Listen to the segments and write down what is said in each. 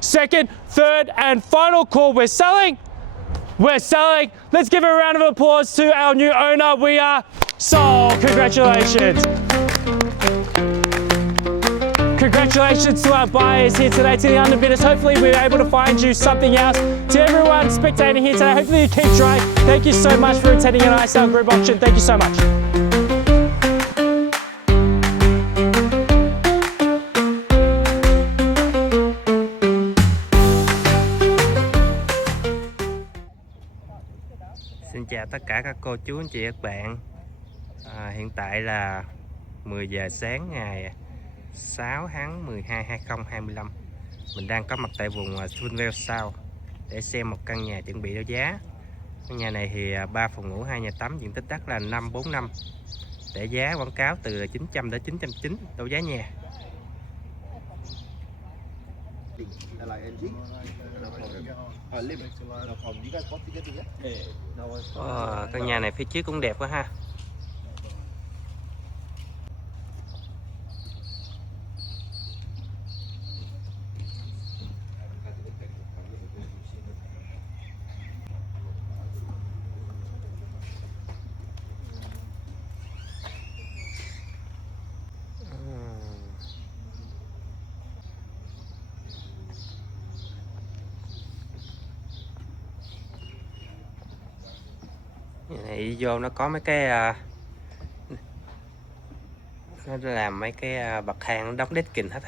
second, third, and final call. We're selling. We're selling. Let's give a round of applause to our new owner. We are sold. Congratulations. Congratulations to our buyers here today, to the underbidders. Hopefully we're able to find you something else. To everyone spectating here today, hopefully you keep trying. Thank you so much for attending an ISL group auction. Thank you so much. Xin chào tất cả các cô chú anh chị các bạn. Hiện tại là 10 giờ sáng ngày 6 tháng 12 2025. Mình đang có mặt tại vùng Springvale South để xem một căn nhà chuẩn bị đấu giá. Căn nhà này thì 3 phòng ngủ 2 nhà tắm, diện tích đất là 545. Để giá quảng cáo từ 900 đến 990 đấu giá nhà. Căn nhà này phía trước cũng đẹp quá ha. Nhà này đi vô nó có mấy cái nó làm mấy cái bậc thang đóng đít kình hết.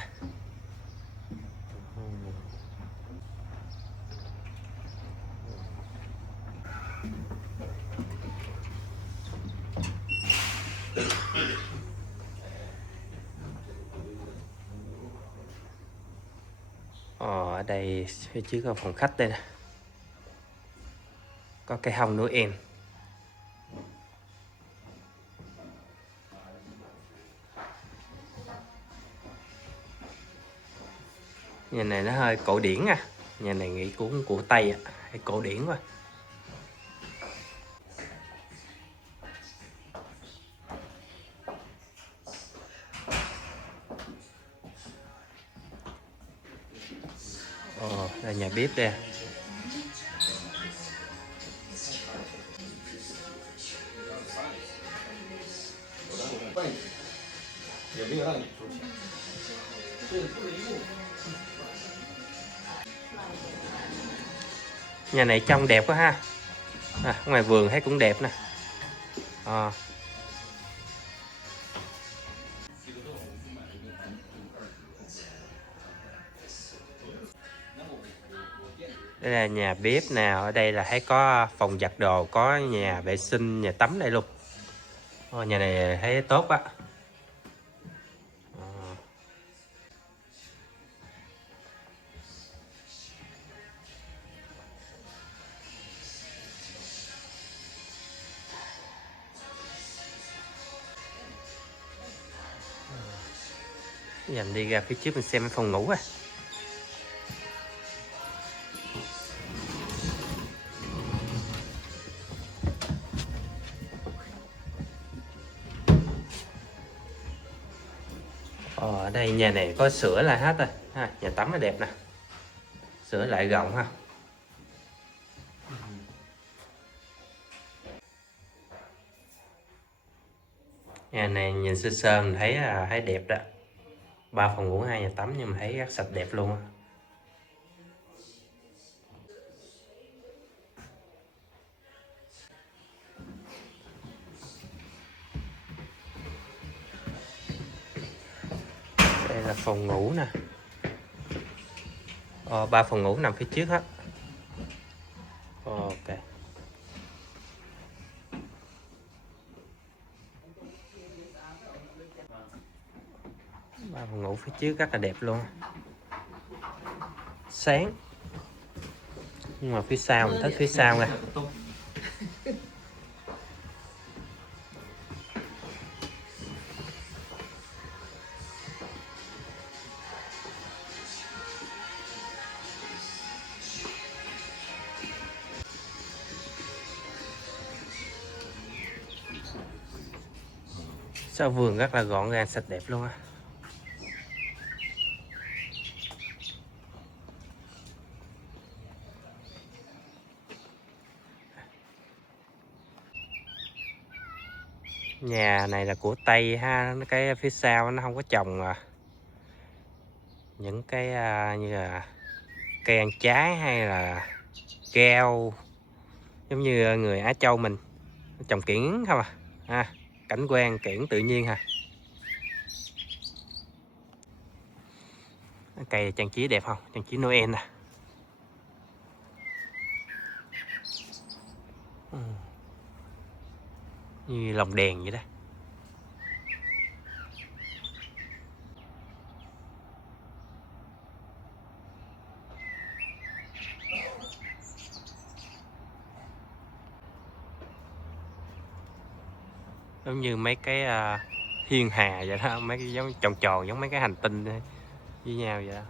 Ở đây phía trước có phòng khách đây nè, có cây hông Noel. Nhà này nó hơi cổ điển à, nhà này nghĩ cũng của Tây à, hay cổ điển quá. Là nhà bếp đây. Nhà này trông đẹp quá ha. Ngoài vườn thấy cũng đẹp nè. Đây là nhà bếp nào, ở đây là thấy có phòng giặt đồ, có nhà vệ sinh, nhà tắm đây luôn. Nhà này thấy tốt á. Giờ mình đi ra phía trước mình xem phòng ngủ á. Ở đây nhà này có sửa lại hết rồi ha, nhà tắm nó đẹp nè, sửa lại rộng ha. Nhà này nhìn sơ sơ mình thấy đẹp đó, 3 phòng ngủ 2 nhà tắm nhưng mà thấy rất sạch đẹp luôn á. Đây là phòng ngủ nè. 3 phòng ngủ nằm phía trước hết. Ok. 3 phòng ngủ phía trước rất là đẹp luôn. Sáng. Nhưng mà phía sau mình thích phía sau nè. Sau vườn rất là gọn gàng sạch đẹp luôn á. Nhà này là của Tây ha, cái phía sau nó không có trồng những cái như là cây ăn trái hay là keo giống như người Á Châu mình trồng kiển không cảnh quan kiển tự nhiên ha. Cây trang trí đẹp không, trang trí Noel nè. Như lồng đèn vậy đó. Giống như mấy cái thiên hà vậy đó, mấy cái giống tròn tròn giống mấy cái hành tinh với nhau vậy đó.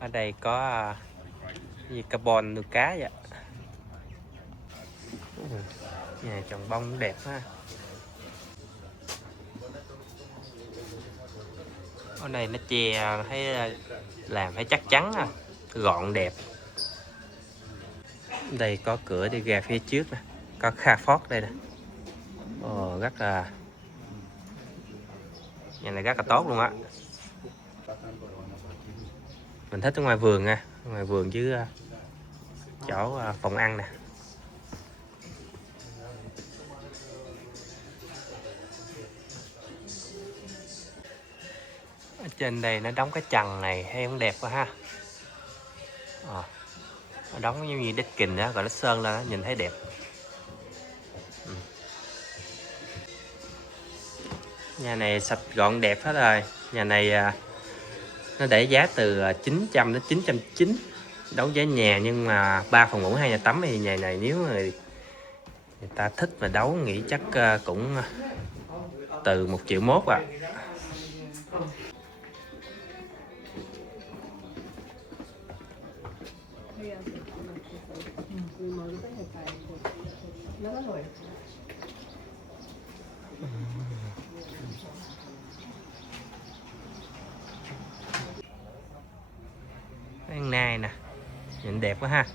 Ở đây có gì carbon nuôi cá vậy. Nhà trồng bông cũng đẹp ha. Ở này nó che thấy làm thấy chắc chắn ha, gọn đẹp. Đây có cửa đi ra phía trước nè, có kha phót đây nè. Rất là nhà này rất là tốt luôn á. Mình thích ở ngoài vườn nha, ngoài vườn chứ chỗ phòng ăn nè. Ở trên đây nó đóng cái trần này thấy cũng đẹp quá ha. Nó đóng giống như đất kình đó, gọi nó sơn lên đó, nhìn thấy đẹp. Nhà này sạch gọn đẹp hết rồi. Nhà này nó để giá từ 900 đến 990 đấu giá nhà, nhưng mà 3 phòng ngủ 2 nhà tắm thì nhà này nếu người ta thích mà đấu nghĩ chắc cũng từ 1,1 triệu à. Ăn nai nè, nhìn đẹp quá ha.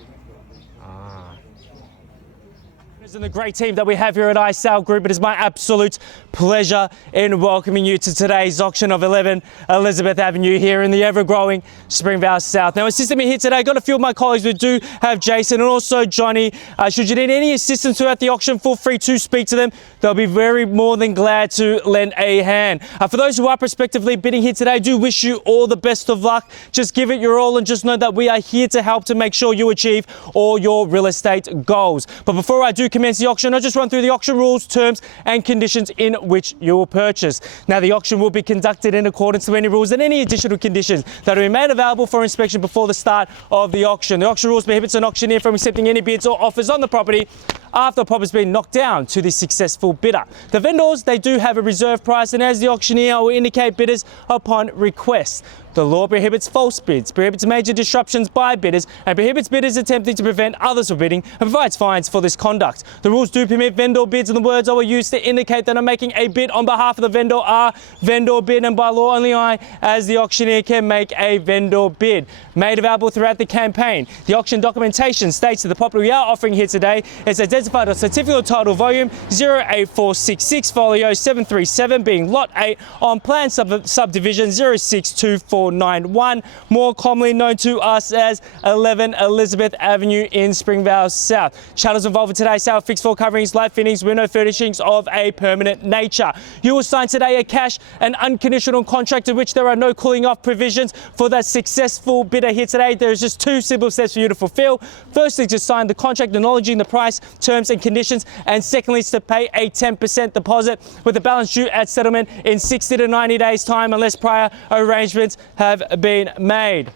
And the great team that we have here at ISAL Group, it is my absolute pleasure in welcoming you to today's auction of 11 Elizabeth Avenue here in the ever-growing Springvale South. Now, assisting me here today, got a few of my colleagues. We do have Jason and also Johnny. Should you need any assistance throughout the auction, feel free to speak to them. They'll be very more than glad to lend a hand. For those who are prospectively bidding here today, I do wish you all the best of luck. Just give it your all and just know that we are here to help to make sure you achieve all your real estate goals. But before I do commence the auction, I'll just run through the auction rules, terms and conditions in which you will purchase. Now, the auction will be conducted in accordance to any rules and any additional conditions that are made available for inspection before the start of the auction. The auction rules prohibits an auctioneer from accepting any bids or offers on the property after the property's been knocked down to the successful bidder. The vendors, they do have a reserve price, and as the auctioneer will indicate bidders upon request. The law prohibits false bids, prohibits major disruptions by bidders, and prohibits bidders attempting to prevent others from bidding, and provides fines for this conduct. The rules do permit vendor bids, and the words I will use to indicate that I'm making a bid on behalf of the vendor are vendor bid, and by law only I, as the auctioneer, can make a vendor bid. Made available throughout the campaign. The auction documentation states that the property we are offering here today is identified on certificate of title volume 08466 folio 737, being lot 8 on plan subdivision 062491, more commonly known to us as 11 Elizabeth Avenue in Springvale South. Channels involved in today's sale: fixed floor coverings, light fittings, window furnishings of a permanent nature. You will sign today a cash and unconditional contract in which there are no cooling off provisions for that successful bidder here today. There's just 2 simple steps for you to fulfill. Firstly, to sign the contract acknowledging the price, terms and conditions, and secondly, is to pay a 10% deposit with the balance due at settlement in 60 to 90 days time unless prior arrangements have been made.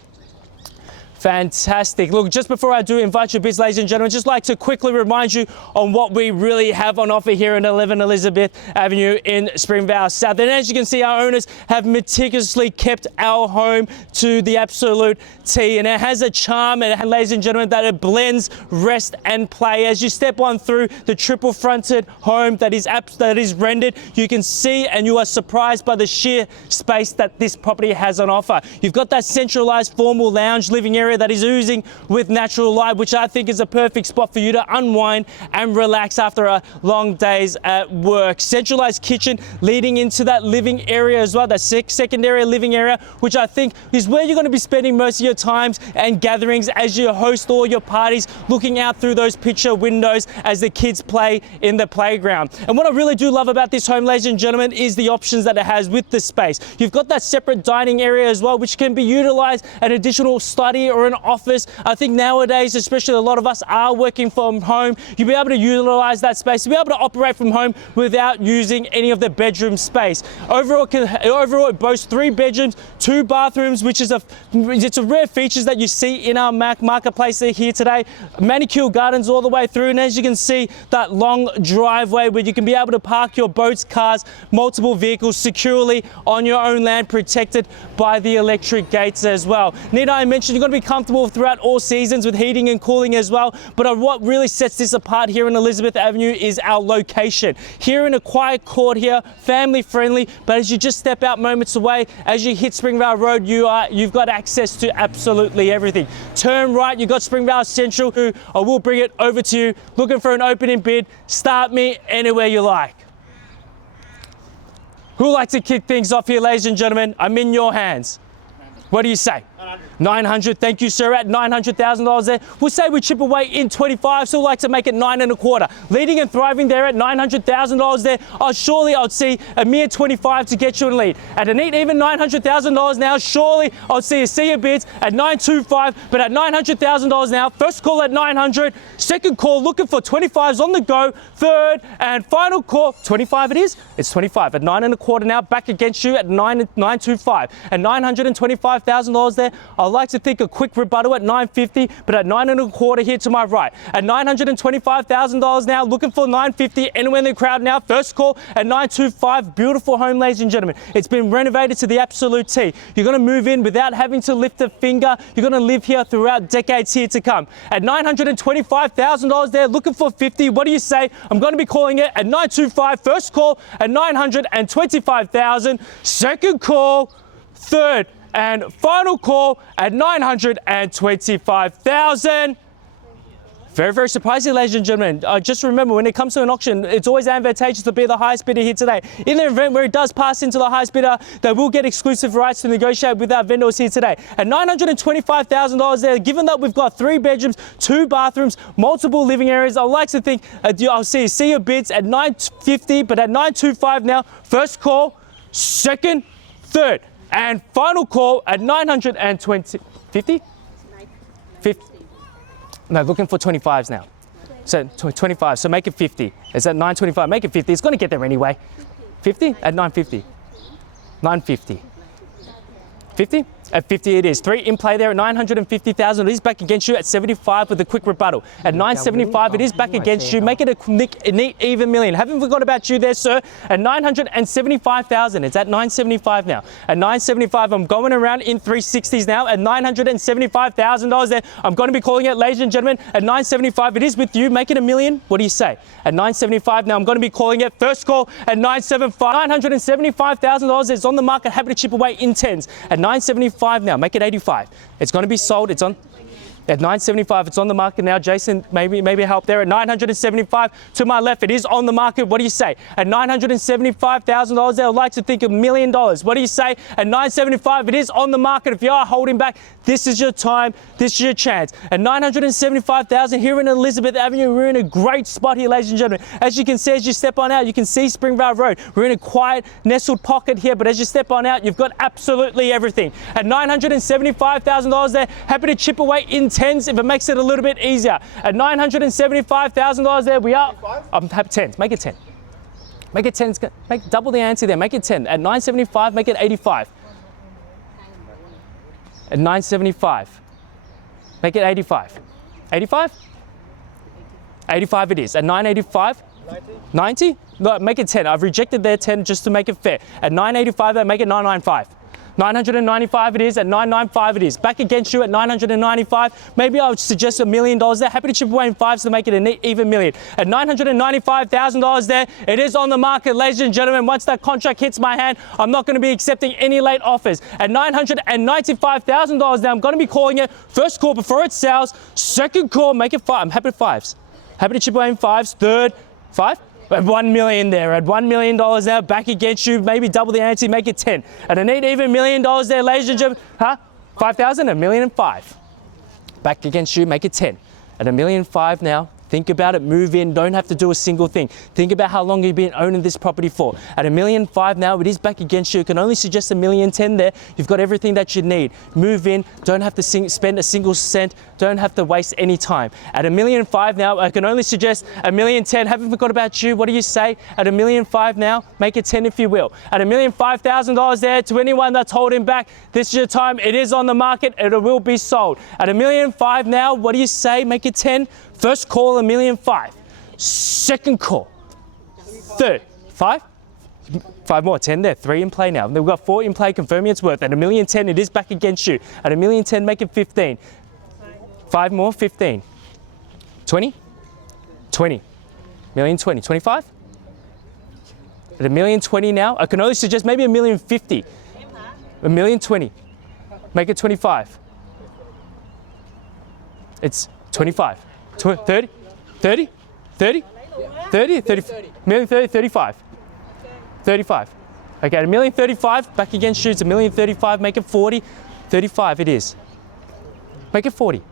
Fantastic. Look, just before I do invite your bids, ladies and gentlemen, just like to quickly remind you on what we really have on offer here in 11 Elizabeth Avenue in Springvale South. And as you can see, our owners have meticulously kept our home to the absolute T, and it has a charm, and ladies and gentlemen, that it blends rest and play. As you step on through the triple fronted home that is rendered, you can see and you are surprised by the sheer space that this property has on offer. You've got that centralized formal lounge living area that is oozing with natural light, which I think is a perfect spot for you to unwind and relax after a long day's at work. Centralized kitchen leading into that living area as well, that secondary living area, which I think is where you're going to be spending most of your times and gatherings as you host all your parties, looking out through those picture windows as the kids play in the playground. And what I really do love about this home, ladies and gentlemen, is the options that it has with the space. You've got that separate dining area as well, which can be utilized an additional study or an office. I think nowadays, especially a lot of us are working from home, you'll be able to utilize that space, to be able to operate from home without using any of the bedroom space. Overall, it boasts 3 bedrooms, 2 bathrooms, which is it's a rare features that you see in our marketplace here today. Manicured gardens all the way through, and as you can see, that long driveway where you can be able to park your boats, cars, multiple vehicles securely on your own land, protected by the electric gates as well. Need I mention, you're going to be comfortable throughout all seasons with heating and cooling as well. But what really sets this apart here in Elizabeth Avenue is our location. Here in a quiet court here, family friendly, but as you just step out moments away, as you hit Springvale Road, you've got access to absolutely everything. Turn right, you've got Springvale Central. I will bring it over to you. Looking for an opening bid, start me anywhere you like. Who would like to kick things off here, ladies and gentlemen? I'm in your hands. What do you say? 900. Thank you, sir. At $900,000 there. We'll say we chip away in 25, so we'd like to make it 9.25. Leading and thriving there at $900,000 there. Surely I'd see a mere 25 to get you in lead. At a neat even $900,000 now, surely I'd see a sea of bids at 925, but at $900,000 now. First call at 900. Second call looking for 25s on the go. Third and final call, 25 it is. It's 25 at 9.25 now. Back against you at 925. At $925,000 there. I'd like to think a quick rebuttal at 950, but at 9.25 here to my right. At $925,000 now, looking for 950, anywhere in the crowd now. First call at 925. Beautiful home, ladies and gentlemen. It's been renovated to the absolute T. You're going to move in without having to lift a finger. You're going to live here throughout decades here to come. At $925,000 there, looking for 50. What do you say? I'm going to be calling it at 925. First call at 925,000. Second call, third and final call at 925,000. Very, very surprising, ladies and gentlemen. Just remember, when it comes to an auction, it's always advantageous to be the highest bidder here today. In the event where it does pass into the highest bidder, they will get exclusive rights to negotiate with our vendors here today. At $925,000 there, given that we've got 3 bedrooms, 2 bathrooms, multiple living areas, I'd like to think I'll see a sea of bids at 950, but at 925 now. First call, second, third, and final call at 920, 50? 50. No, looking for 25s now. So 25, so make it 50. It's at 925, make it 50. It's going to get there anyway. 50 at 950. 950. 50? At 50 it is. 3 in play there at 950,000. It is back against you at 75 with a quick rebuttal. At 975 it is back against you. Make it a neat even million. Haven't forgot about you there, sir. At 975,000. It's at 975 now. At 975 I'm going around in 360s now. At $975,000 there. I'm going to be calling it, ladies and gentlemen, at 975. It is with you. Make it a million. What do you say? At 975 now I'm going to be calling it. First call at 975. $975,000 is on the market. Happy to chip away in 10s. At 975 now, make it 85. It's going to be sold. It's on at 975. It's on the market now. Jason, maybe help there. At 975 to my left, it is on the market. What do you say? At $975,000 there, I'd like to think $1 million. What do you say? At 975, it is on the market. If you are holding back, this is your time. This is your chance. At 975,000 here in Elizabeth Avenue, we're in a great spot here, ladies and gentlemen. As you can see, as you step on out, you can see Springvale Road. We're in a quiet, nestled pocket here, but as you step on out, you've got absolutely everything. At $975,000 there, happy to chip away in 10s if it makes it a little bit easier. At $975,000 there, we are. I'm happy 10s. Make it 10. Make it 10. Make double the ante there. Make it 10. At 975, make it 85. At 975. Make it 85. 85? 85 it is. At 985? 90? No, make it 10. I've rejected their 10 just to make it fair. At 985, that make it 995. 995 it is. At 995 it is. Back against you at 995. Maybe I would suggest $1 million there. Happy to chip away in fives to make it an even million. At $995,000 there, it is on the market, ladies and gentlemen. Once that contract hits my hand, I'm not going to be accepting any late offers. At $995,000 now, I'm going to be calling it first call before it sells. Second call, make it five. I'm happy with fives. Happy to chip away in fives. Third, five. At $1 million there, at $1 million now, back against you, maybe double the ante, make it 10. At an even $1 million there, ladies and gentlemen, 5,000, $1 million and five. Back against you, make it 10. At $1 million and five now, think about it, move in, don't have to do a single thing. Think about how long you've been owning this property for. At $1 million and five now, it is back against you. You can only suggest $1 million and 10 there. You've got everything that you need. Move in, don't have to spend a single cent, don't have to waste any time. At $1 million and five now, I can only suggest $1 million and 10. Haven't forgot about you. What do you say? At $1 million and five now, make it 10 if you will. At $1 million and $5,000 there, to anyone that's holding back, this is your time. It is on the market. It will be sold. At $1 million and five now, what do you say? Make it 10. First call, $1 million and five. Second call, third, five more, 10 there, 3 in play now. We've got 4 in play, confirming it's worth. At $1 million and 10, it is back against you. At $1 million and 10, make it 15. 5 more, 15. 20, 20, $1 million 20, 25? At $1 million 20 now, I can only suggest maybe $1 million 50. $1 million 20, make it 25. It's 25. 30, 30, 30, 30, 30, million 30, 35. 35. Okay, $1 million 35, back against you, it's $1 million 35, make it 40. 35 it is. Make it 40.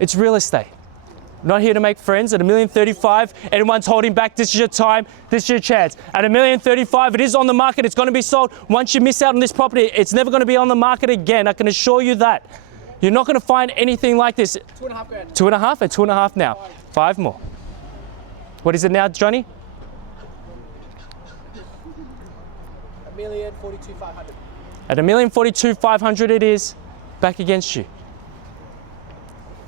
It's real estate. Not here to make friends. At $1 million 35, anyone's holding back, this is your time, this is your chance. At $1 million 35, it is on the market, it's going to be sold. Once you miss out on this property, it's never going to be on the market again, I can assure you that. You're not going to find anything like this. 2.5 grand. 2.5 at 2.5 now. 5 more. What is it now, Johnny? $1,042,500. At $1,042,500 it is. Back against you.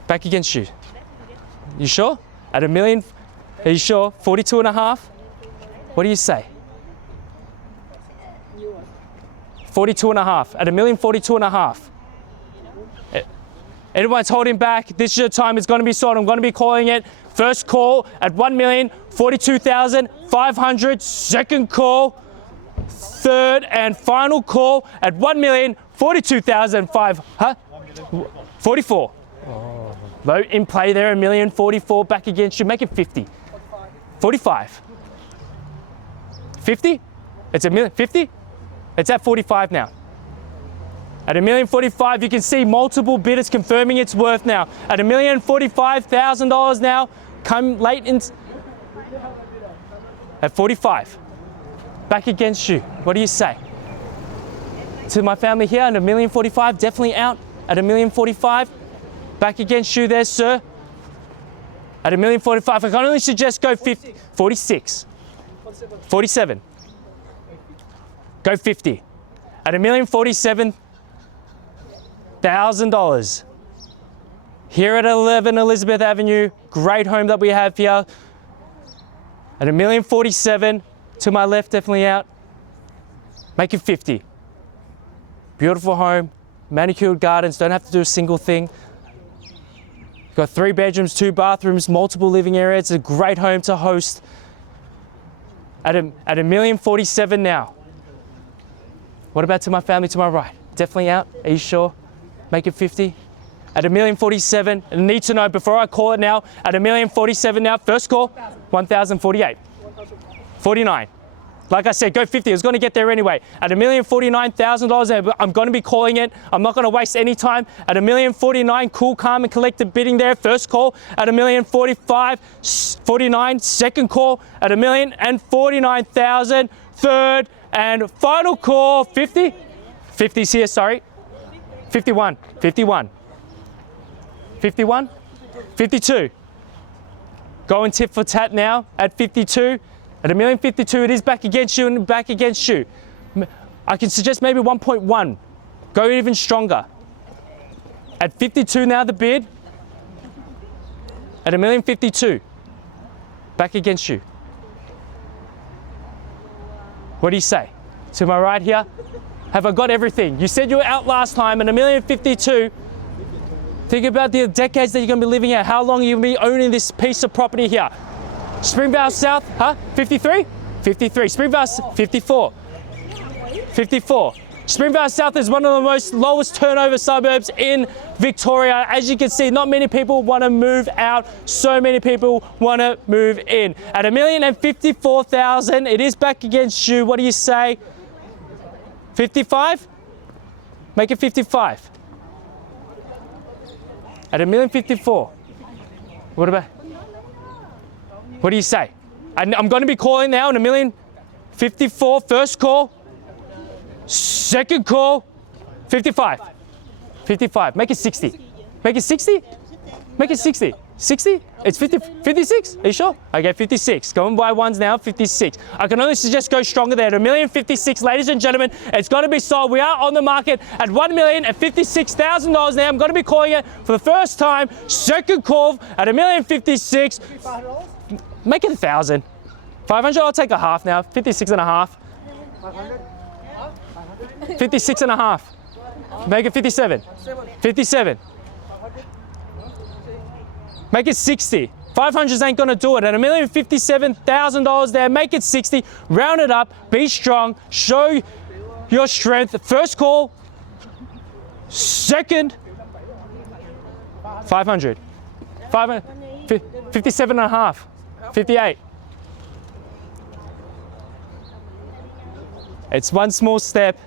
Back against you. You sure? At $1 million, are you sure? 42.5? What do you say? 42.5. At $1,042,500. Everyone's holding back. This is your time. It's going to be sold. I'm going to be calling it. First call at $1,042,500. Second call. Third and final call at $1,042,500. Huh? 44. Oh. Low in play there. $1,044 back against you. Make it 50. 45. 50? It's $1,050? It's at 45 now. At $1,045,000, you can see multiple bidders confirming its worth now. At $1,045,000 now, come late in. At 45. Back against you. What do you say? To my family here, at $1,045,000, definitely out. At $1,045,000, back against you there, sir. At $1,045,000, I can only suggest go 50. 46. 47. Go 50. At $1,047,000. Here at 11 Elizabeth Avenue, great home that we have here. At $1,047,000, to my left, definitely out. Make it 50. Beautiful home, manicured gardens, don't have to do a single thing. Got 3 bedrooms, 2 bathrooms, multiple living areas. It's a great home to host. At $1,047,000 now. What about to my family to my right? Definitely out. Are you sure? Make it 50. At $1,047,000, I need to know before I call it now. At $1,047,000 now, first call, $1,048. 49. Like I said, go 50. I was going to get there anyway. At $1,049,000, I'm going to be calling it. I'm not going to waste any time. At $1,049,000, cool, calm, and collected bidding there. First call at $1,045,000, 49. Second call at $1,049,000. Third and final call, 50. 50's here, sorry. 51. 51. 51. 52. Going tit for tat now at 52. At $1,052,000, it is back against you and back against you. I can suggest maybe 1.1. Go even stronger. At 52 now, the bid. At $1,052,000. Back against you. What do you say? To my right here, have I got everything? You said you were out last time at $1,052,000. Think about the decades that you're going to be living here. How long are you going to be owning this piece of property here? Springvale South, 53? 53. Springvale, 54. 54. Springvale South is one of the most lowest turnover suburbs in Victoria. As you can see, not many people want to move out. So many people want to move in. At $1,054,000, it is back against you. What do you say? 55? Make it 55. At $1,054,000. What about? What do you say? I'm going to be calling now at $1,054,000. First call. Second call. 55. 55. Make it 60. Make it 60? Make it 60. 60? It's 50, 56? Are you sure? Okay, 56. Going by ones now, 56. I can only suggest go stronger there at $1,056,000. Ladies and gentlemen, it's got to be sold. We are on the market at $1,056,000 now. I'm going to be calling it for the first time. Second call at $1,056,000. Make it 1,000. 500, I'll take a half now. 56 and a half. 56 and a half. Make it 57. 57. Make it 60. 500s ain't gonna do it. At $1,057,000 there, make it 60. Round it up. Be strong. Show your strength. First call. Second. 500. 57 and a half. 58. It's one small step.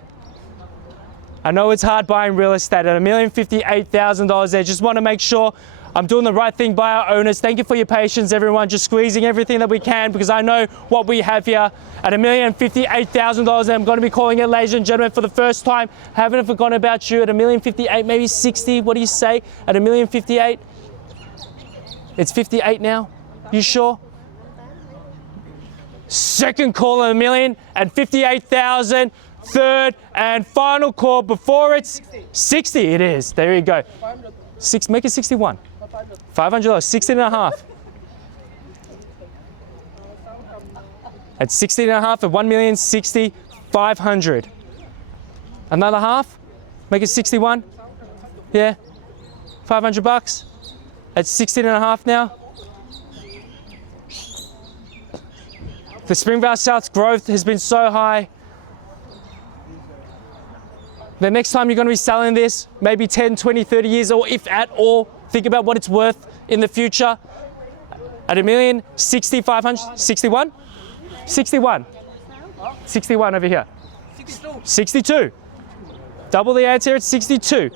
I know it's hard buying real estate at $1,058,000 there. Just want to make sure I'm doing the right thing by our owners. Thank you for your patience, everyone. Just squeezing everything that we can because I know what we have here at $1,058,000. I'm going to be calling it, ladies and gentlemen, for the first time. Haven't forgotten about you at $1,058,000, maybe 60. What do you say at $1,058,000? It's 58 now. You sure? Second call at $1,058,000. Third and final call before it's 60. It is. There you go. Make it 61. $500. 16 and a half. At 16 and a half at $1,060,500. Another half. Make it 61. Yeah. $500 at 16 and a half now. The Springvale South's growth has been so high. The next time you're going to be selling this, maybe 10, 20, 30 years, or if at all, think about what it's worth in the future. At $1,060,500, 61? 61. 61 over here. 62. Double the answer at 62.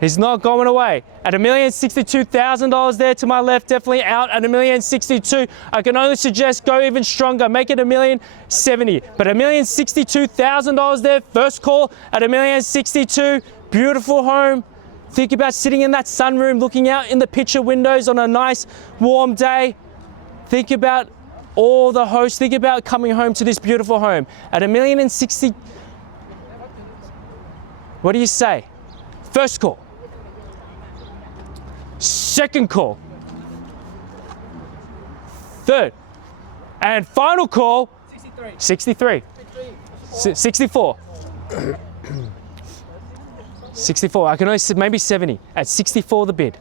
He's not going away. At $1,062,000 there to my left, definitely out at $1,062,000. I can only suggest go even stronger, make it $1,070,000. But $1,062,000 there, first call at $1,062,000. Beautiful home. Think about sitting in that sunroom, looking out in the picture windows on a nice warm day. Think about all the hosts. Think about coming home to this beautiful home at $1,060,000. What do you say? First call. Second call. Third. And final call. 63. 64. 64. I can only say maybe 70. At 64 the bid.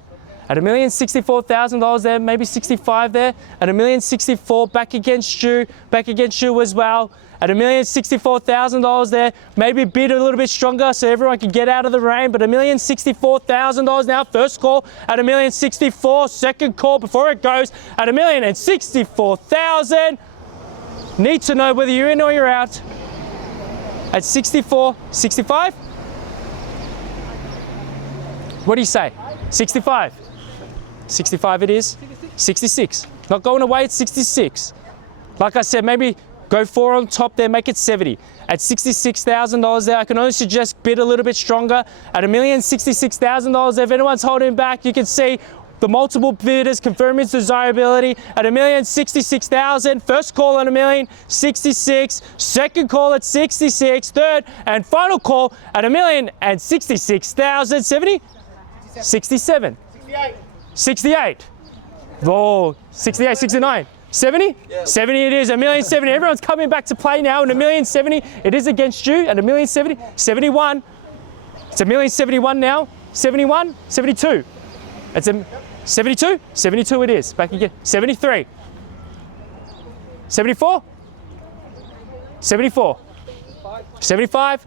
At $1,064,000 there, maybe 65 there. At $1,064,000 back against you as well. At $1,064,000 there, maybe bid a little bit stronger so everyone can get out of the rain, but $1,064,000 now, first call at $1,064,000, second call before it goes at $1,064,000. Need to know whether you're in or you're out. At 64, 65? What do you say? 65? 65 it is? 66. Not going away, it's 66. Like I said, maybe go 4 on top there, make it 70. At $66,000 there, I can only suggest bid a little bit stronger. At $1,066,000, if anyone's holding back, you can see the multiple bidders confirming its desirability at $1,066,000. First call at $1,066,000. Second call at $66,000. Third and final call at $1,066,000. 70? 67. 68. Oh, 68, 69. 70? Yeah. 70 it is, $1,070,000. Everyone's coming back to play now, and $1,070,000. It is against you at $1,070,000. 71. It's $1,071,000 now. 71, 72. It's a 72? 72 it is. Back again. 73. 74? 74. 75.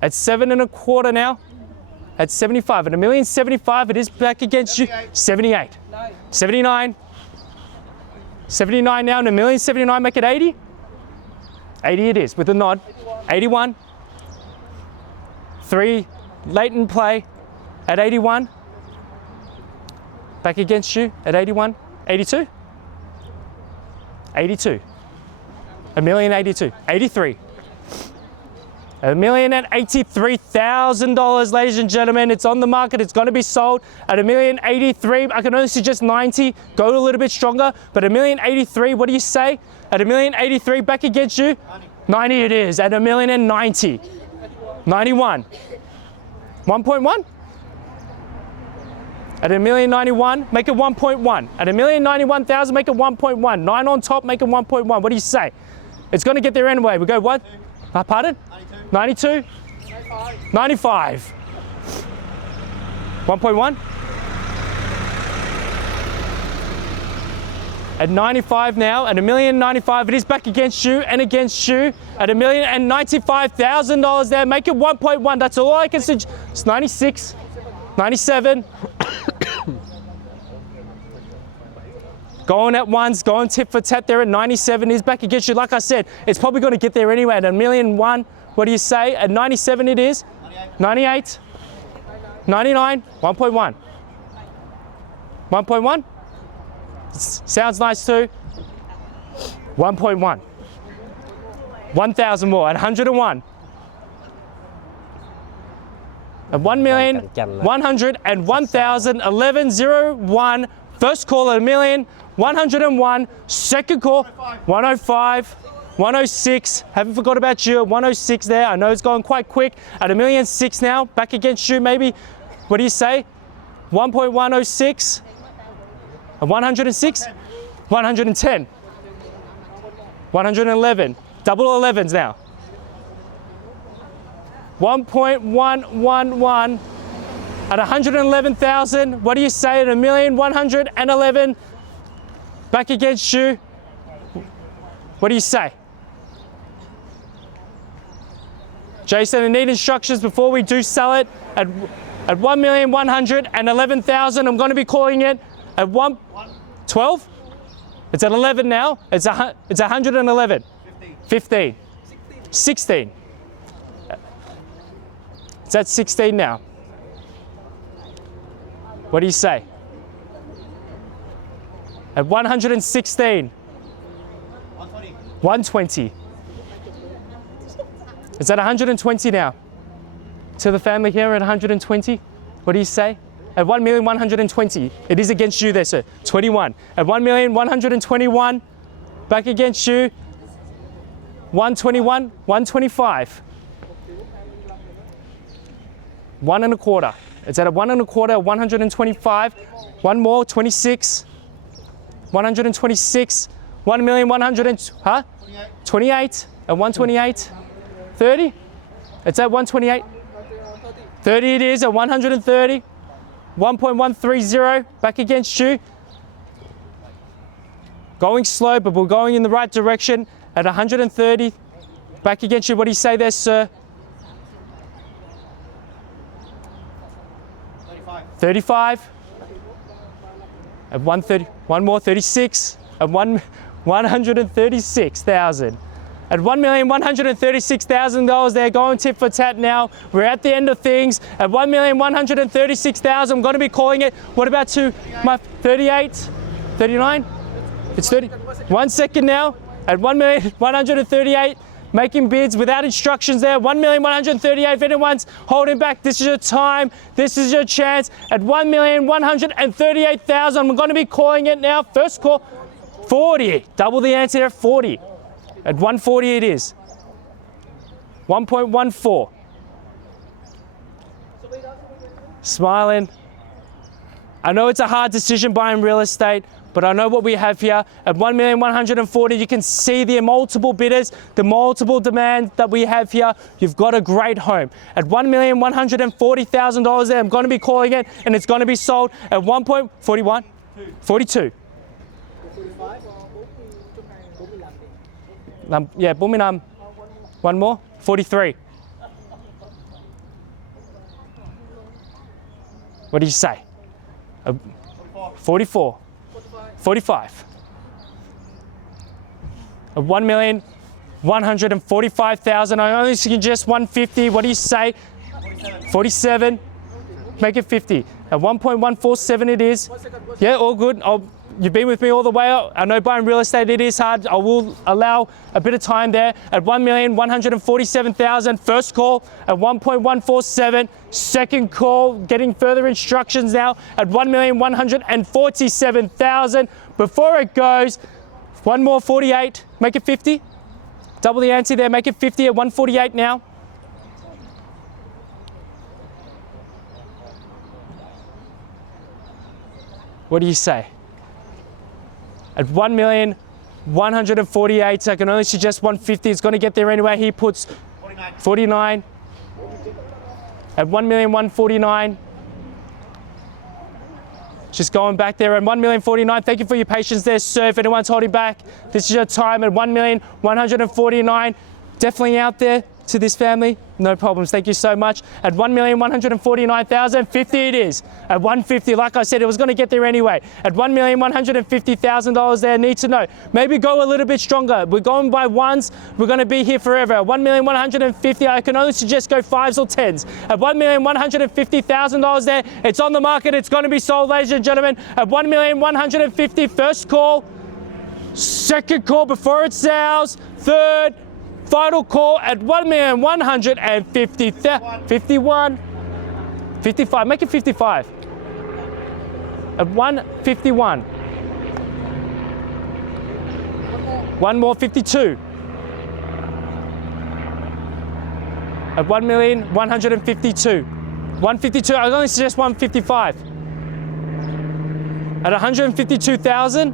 At 7 1/4 now. At 75. At $1,075,000 it is back against you. 78. 79. 79 now, and $1,079,000 make it 80. 80 it is with a nod. 81. 3 late in play at 81. Back against you at 81. 82. 82. $1,082,000. 83. $1,083,000, ladies and gentlemen. It's on the market. It's going to be sold at $1,083,000. I can only suggest 90. Go a little bit stronger, but $1,083,000. What do you say? At $1,083,000, back against you. 90 it is at $1,090,000. 91. 1.1. At $1,091,000, make it 1.1. At $1,091,000, make it 1.1. 9 on top, make it 1.1. What do you say? It's going to get there anyway. We go what? Pardon? 92? 95. 1.1? At 95 now, at $1,095,000, it is back against you and against you at $1,095,000 there. Make it 1.1. That's all I can suggest. It's 96, 97. Going at ones, going tit for tat there at 97 is back against you. Like I said, it's probably going to get there anyway at $1,001,000. What do you say? At 97 it is. 98. 99. 1.1. 1.1. Sounds nice too. 1.1. 1,000 more at 101. At 1,101,000. 1101. First call at $1,101,000. Second call 105. 106. Haven't forgot about you at 106 there. I know it's going quite quick. At $1,006,000 now. Back against you maybe. What do you say? 1.106. 106. 110. 111. Double 11s now. 1.111 at 111,000. What do you say at $1,111,000? Back against you. What do you say? Jason, I need instructions before we do sell it at $1,111,000. I'm going to be calling it at 12. It's at 11 now. It's 111. 15. 16. It's at 16 now. What do you say? At 116. 120. It's at 120 now. To the family here at 120. What do you say? At 1,120,000. It is against you there, sir. 21. At 1,121,000. Back against you. 121. 125. 1 1/4. It's at a 1 1/4. 125. One more. 26. 126. 1,100,000. Huh? 28. At 128. 30. It's at 128. 30 it is at 130. 1.130 back against you. Going slow, but we're going in the right direction at 130. Back against you. What do you say there, sir? 35. At 130. One more. 36. At 136,000. At $1,136,000, they're going tit for tat now. We're at the end of things. At $1,136,000, I'm going to be calling it. What about my 38, 39? It's 30. 1 second now. At $1,138,000, making bids without instructions there. $1,138,000. If anyone's holding back, this is your time. This is your chance. At $1,138,000, I'm going to be calling it now. First call, 40. Double the answer at 40. At 140 it is. 1.14. Smiling. I know it's a hard decision buying real estate, but I know what we have here. At 1,140,000, you can see the multiple bidders, the multiple demand that we have here. You've got a great home. At $1,140,000 there, I'm going to be calling it, and it's going to be sold at 1.41, 42. Yeah, Buminam. One more, 43. What do you say? 44. 45. At 1,145,000. I only suggest 150. What do you say? 47. Make it 50. At 1.147 it is. Yeah, all good. You've been with me all the way up. I know buying real estate, it is hard. I will allow a bit of time there. At 1,147,000, first call at 1.147, second call, getting further instructions now at 1,147,000. Before it goes, one more 48, make it 50. Double the ante there, make it 50 at 148 now. What do you say? At 1,148,000, I can only suggest 150. It's going to get there anyway. He puts 49. At 1,149,000. Just going back there at 1,049,000. Thank you for your patience there, sir. If anyone's holding back, this is your time at 1,149,000. Definitely out there to this family. No problems. Thank you so much. At 1,149,000, 50 it is. At 150, like I said, it was going to get there anyway. At $1,150,000 there, need to know. Maybe go a little bit stronger. We're going by ones. We're going to be here forever. At 1,150,000, I can only suggest go 5s or 10s. At $1,150,000 there, it's on the market. It's going to be sold, ladies and gentlemen. At 1,150,000, first call, second call before it sells, third, final call at 1,150,000. 51. 55. Make it 55. At 151. One more 52. At 1,152,000. 152. I only suggest 155. At 152,000.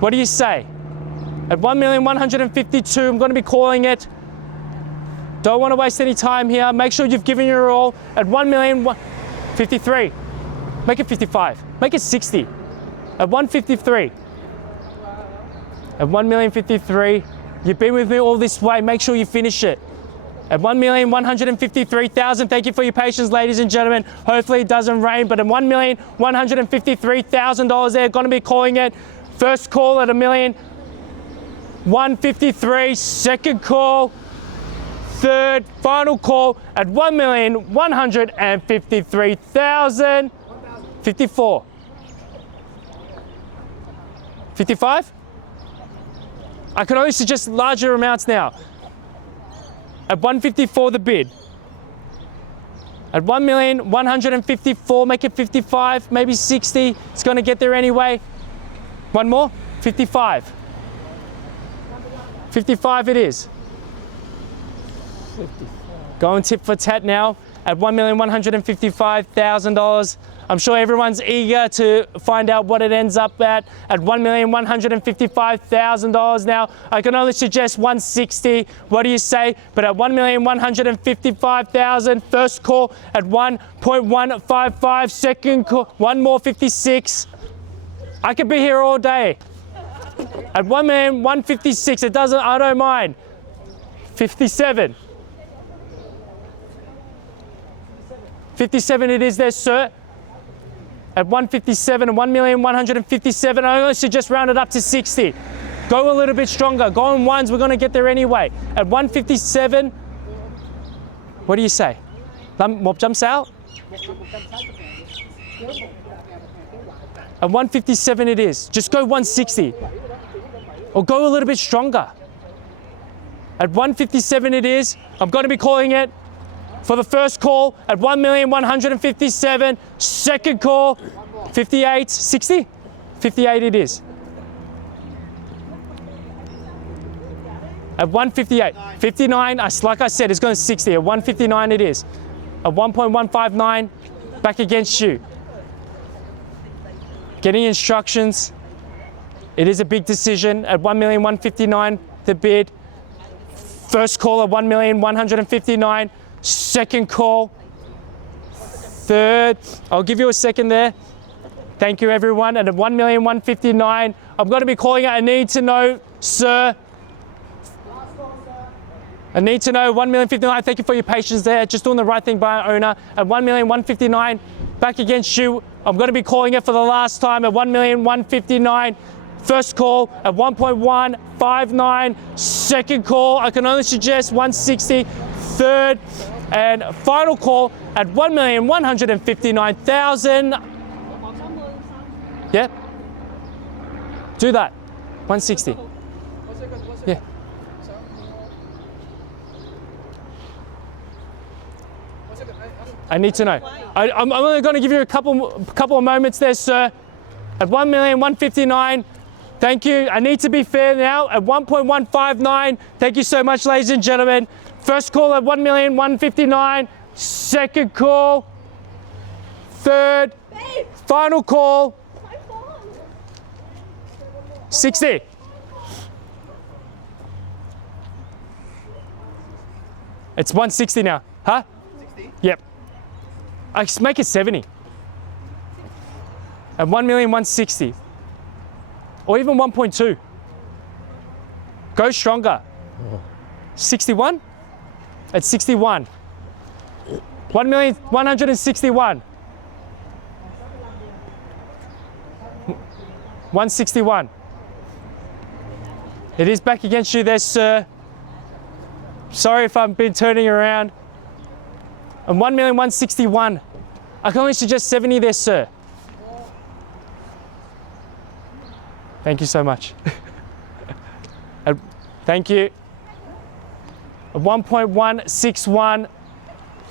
What do you say? At 1,152,000, I'm going to be calling it. Don't want to waste any time here. Make sure you've given your all. At 1,153,000. Make it 55. Make it 60. At 153. At 1,053,000. You've been with me all this way. Make sure you finish it. At 1,153,000. Thank you for your patience, ladies and gentlemen. Hopefully it doesn't rain, but at $1,153,000 they're going to be calling it. First call at $1,153,000, second call, third, final call at $1,153,000. 54. 55? I can only suggest larger amounts now. At 154 the bid. At 1,154,000, make it 55, maybe 60. It's going to get there anyway. One more, 55. 55 it is. Going tit for tat now at $1,155,000. I'm sure everyone's eager to find out what it ends up at $1,155,000 now. I can only suggest 160. What do you say? But at $1,155,000, first call at 1.155, second call, one more 56. I could be here all day. At 1,156,000, it doesn't, I don't mind. 57. 57 it is there, sir. At 157 and 1,157,000, I only suggest round it up to 60. Go a little bit stronger. Go on ones, we're going to get there anyway. At 157, what do you say? Một trăm sáu? At 157 it is. Just go 160. Or go a little bit stronger. At 157 it is. I'm going to be calling it for the first call at 1,157,000. Second call, 58, 60? 58 it is. At 158. 59, like I said, it's going to 60. At 159 it is. at 1.159, back against you. Getting instructions. It is a big decision at 1,159,000 the bid. First call at 1,159,000. Second call. Third. I'll give you a second there. Thank you everyone. And at 1,159,000, I'm going to be calling it. I need to know, sir. I need to know 1,059,000. Thank you for your patience there. Just doing the right thing by our owner. At 1,159,000, back against you. I'm going to be calling it for the last time at 1,159,000. First call at 1.159. Second call, I can only suggest 160. Third and final call at 1,159,000. Yep. Do that. 160. Yeah. I need to know. I'm only going to give you a couple of moments there, sir. At 1,159,000. Thank you. I need to be fair now at 1.159. Thank you so much, ladies and gentlemen. First call at 1,159,000. Second call. Third. Final call. 60. It's 160 now. Huh? 60? Yep. I just make it 70. At 1,160,000. Or even 1.2. Go stronger. 61? At 61. 1,161,000. 161. It is back against you there, sir. Sorry if I've been turning around. And 1,161,000. I can only suggest 70 there, sir. Thank you so much. Thank you. 1.161.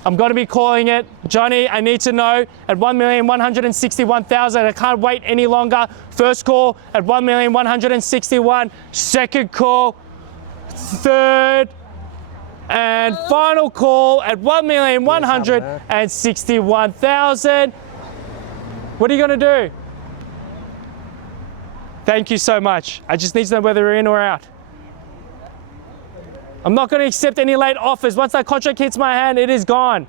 I'm going to be calling it. Johnny, I need to know at 1,161,000. I can't wait any longer. First call at 1,161,000. Second call. Third. And final call at 1,161,000. What are you going to do? Thank you so much. I just need to know whether we're in or out. I'm not going to accept any late offers. Once that contract hits my hand, it is gone.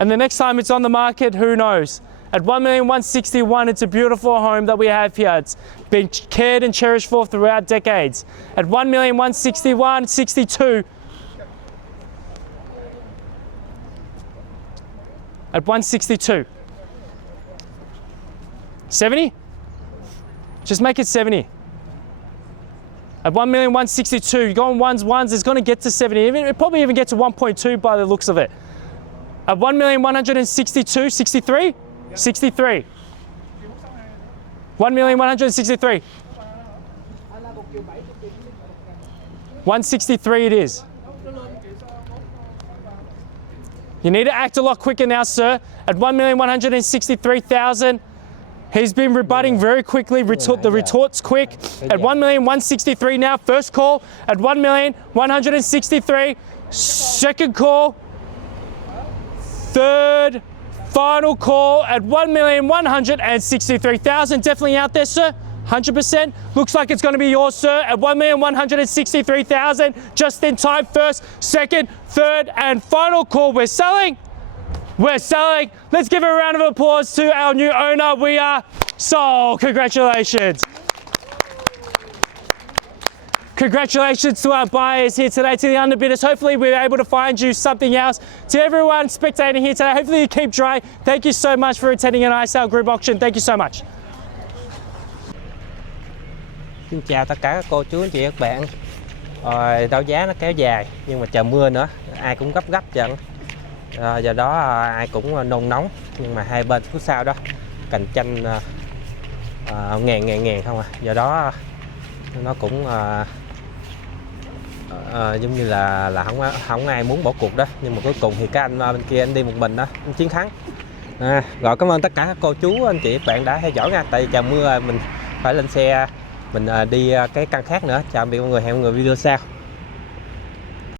And the next time it's on the market, who knows? At 1,161,000, it's a beautiful home that we have here. It's been cared and cherished for throughout decades. At 1,161,000, 62. At 162. 70? Just make it 70. At 1,162,000, you go on ones, it's going to get to 70. It probably even get to 1.2 by the looks of it. At 1,162,000, 63? 63. 1,163,000. 163 it is. You need to act a lot quicker now, sir. At 1,163,000. He's been rebutting very quickly. The retort's quick. At 1,163,000 now. First call at 1,163,000. Second call. Third. Final call at 1,163,000. Definitely out there, sir. 100%. Looks like it's going to be yours, sir. At 1,163,000. Just in time. First, second, third, and final call. We're selling. We're selling. Let's give a round of applause to our new owner. We are sold. Congratulations. Congratulations to our buyers here today, to the underbidders. Hopefully we're able to find you something else. To everyone spectating here today, hopefully you keep dry. Thank you so much for attending an ISL group auction. Thank you so much. Xin chào tất cả các cô chú anh chị các bạn. Đấu giá nó kéo dài nhưng mà trời mưa nữa, ai cũng gấp chẳng. Do đó ai cũng nôn nóng, nhưng mà hai bên phía sau đó cạnh tranh ngàn không à. Do đó nó cũng giống như là không ai muốn bỏ cuộc đó, nhưng mà cuối cùng thì cái anh bên kia anh đi một mình đó, anh chiến thắng. Rồi cảm ơn tất cả các cô chú anh chị các bạn đã theo dõi nha. Tại vì trời mưa mình phải lên xe mình đi cái căn khác nữa. Chào tạm biệt mọi người, hẹn mọi người video sau.